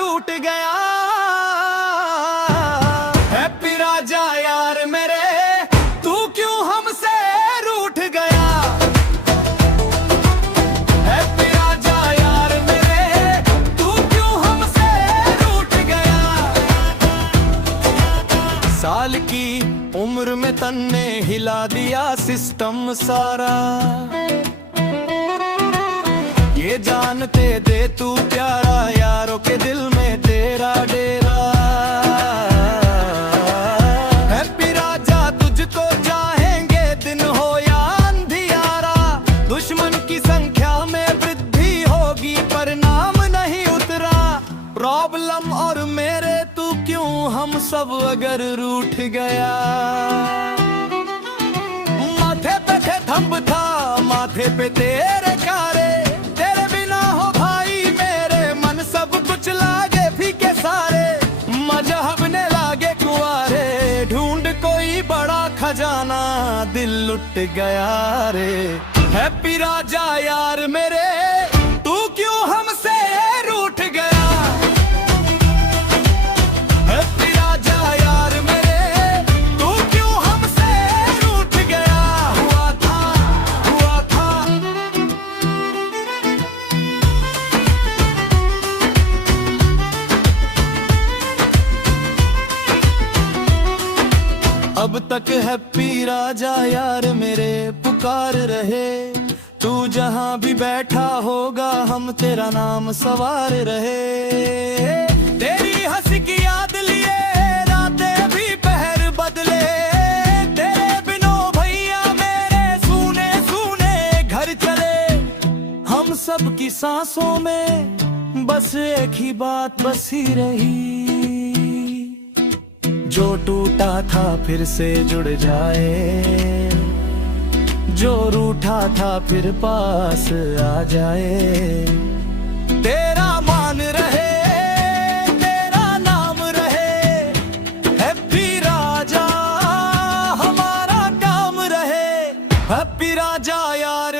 टूट गया। हैप्पी राजा यार मेरे, तू क्यों हमसे रूठ गया। हैप्पी राजा यार मेरे, तू क्यों हमसे रूठ गया। साल की उम्र में तन्ने हिला दिया सिस्टम सारा। ये जानते दे तू प्यारा, यारों के दिल में तेरा डेरा। हैप्पी राजा तुझको चाहेंगे दिन हो या अंधियारा। दुश्मन की संख्या में वृद्धि होगी पर नाम नहीं उतरा। प्रॉब्लम और मेरे तू क्यों हम सब अगर रूठ गया। माथे पे थे थंब था, माथे पे तेरे कारे। तेरे बिना हो भाई मेरे मन सब कुछ लागे फीके सारे। मजहब ने लागे कुआरे, ढूंढ कोई बड़ा खजाना, दिल लुट गया रे। हैप्पी राजा यार मेरे, तू क्यों हमसे रूठ गया। हैप्पी राजा यार मेरे, तू क्यों हमसे रूठ गया। हुआ था अब तक हैप्पी राजा यार मेरे पुकार रहे। तू जहां भी बैठा होगा हम तेरा नाम सवार रहे। तेरी हंसी की याद लिए रातें भी पहर बदले। तेरे बिनो भैया मेरे सूने सूने घर चले। हम सब की सांसों में बस एक ही बात बसी रही। जो टूटा था फिर से जुड़ जाए, जो रूठा था फिर पास आ जाए। तेरा मान रहे, तेरा नाम रहे। हैप्पी राजा हमारा काम रहे। हैप्पी राजा यार